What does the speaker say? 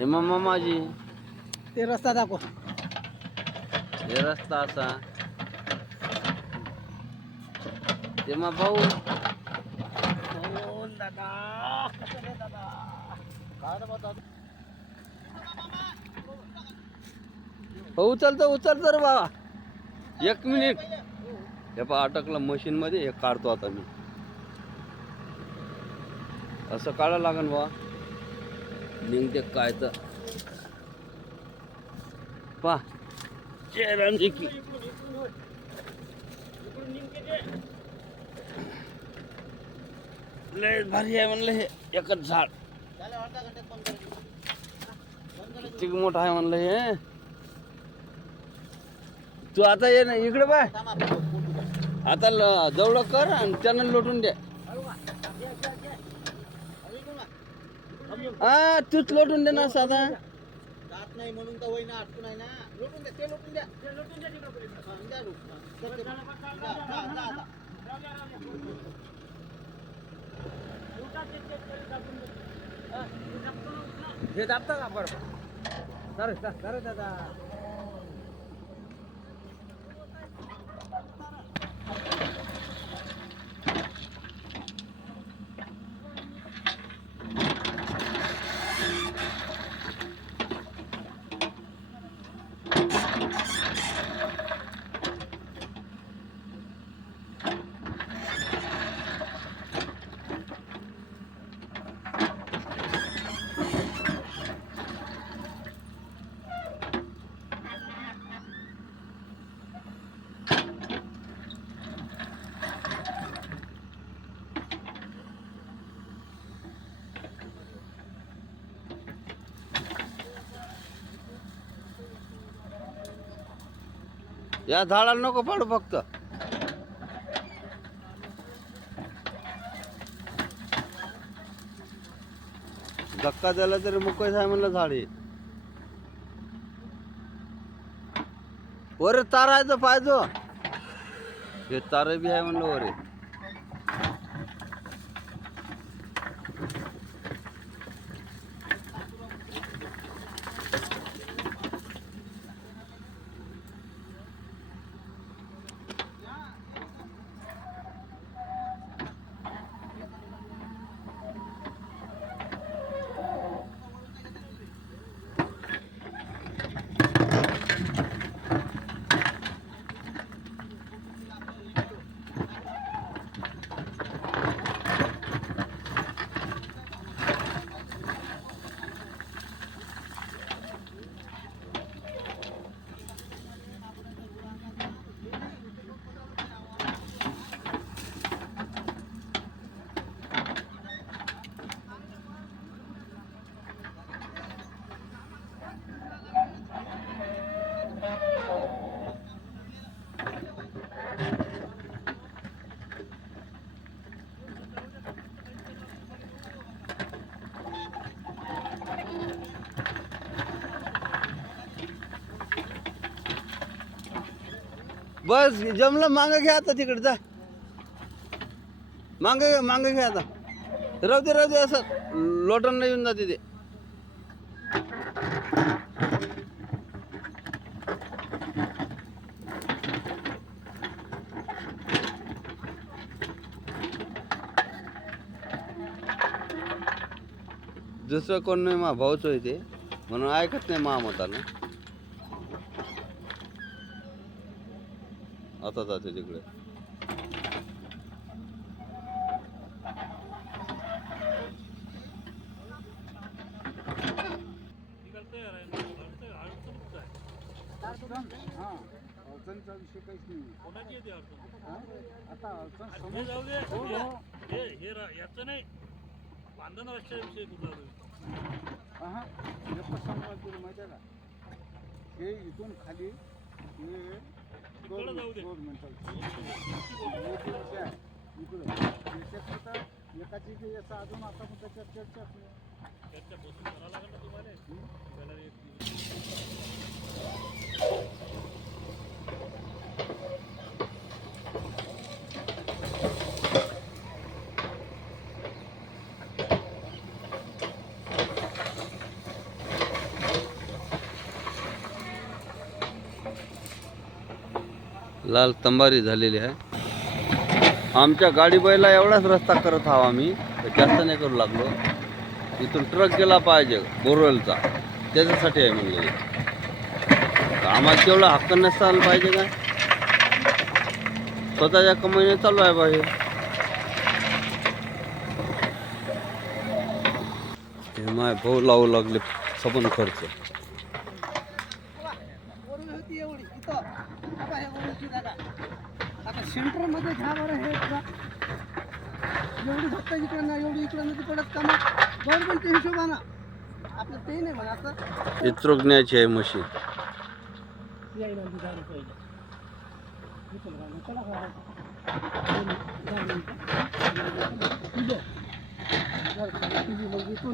हे मम्मा माझी ते रस्ता दाखव. हे रस्ता असा ते मग भाऊ दादा हो उचल तर बाबा 1 मिनिट हे पा अटकला मशीन मध्ये हे काढतो आता मी असं काढा लागन बा निघते काय तर पा चेहऱ्यांची की लय भारी आहे म्हणलं हे एकच झाड किती मोठं आहे म्हणलं हे तू आता ये ना इकडे बाय आता जवळ कर आणि त्यांना लोटून द्या हा तूच लोटून दे ना साधा जात नाही म्हणून तर वय ना अटकून आहे ना. लोटून द्या ते लोटून द्या हे दाबता का बरं सर दादा या झाडाला नको पडू फक्त धक्का दिला तरी मुकच आहे म्हणलं झाडे वरे तारायचं पाहिजे हे तार बी आहे म्हणलं वरे बस जमलं मांग घ्या आता तिकडे जा मांग घ्या आता राहू दे असं लोटन येऊन जाते ते दुसरं कोण नाही मा भाऊच आहे ते म्हणून ऐकत नाही मा मतानं आता जाते तिकडे अडचणचा विषय काहीच नाही. कोणाची येते अडचण? आता अडचण हे जाऊ दे. हो, हो. याचं नाही बांधण विषय कुठला हा एकच सांगू तुला माहिती आहे का हे इथून खाली हे तिकडं जाऊ दे. इकडं याच्यात आता एकाची की याचा अजून आता पण त्याच्यात चर्चा त्याच्या बसून करावं लागेल ना तुम्हाला त्याला एक लाल तंबारी झालेली आहे. आमच्या गाडी बैला एवढाच रस्ता करत आहो आम्ही, जास्त नाही करू लागलो. इथून ट्रक गेला पाहिजे बोरवेलचा, त्याच्यासाठी आहे म्हणले. आम्हाला तेवढा हक्क नसायला पाहिजे का? स्वतःच्या कमाईने चालू आहे पाहिजे. हे माय भाऊ लावू लागले सबन खर्च. आता सेंटरमध्ये घ्या बरं हे एवढी फक्त इकडं ना एवढी इकडं नदी पडत का मग गव्हर्नमेंटच्या हिशोबानं आपलं ते नाही म्हणा. आता इत्रogण्याची आहे मशीन.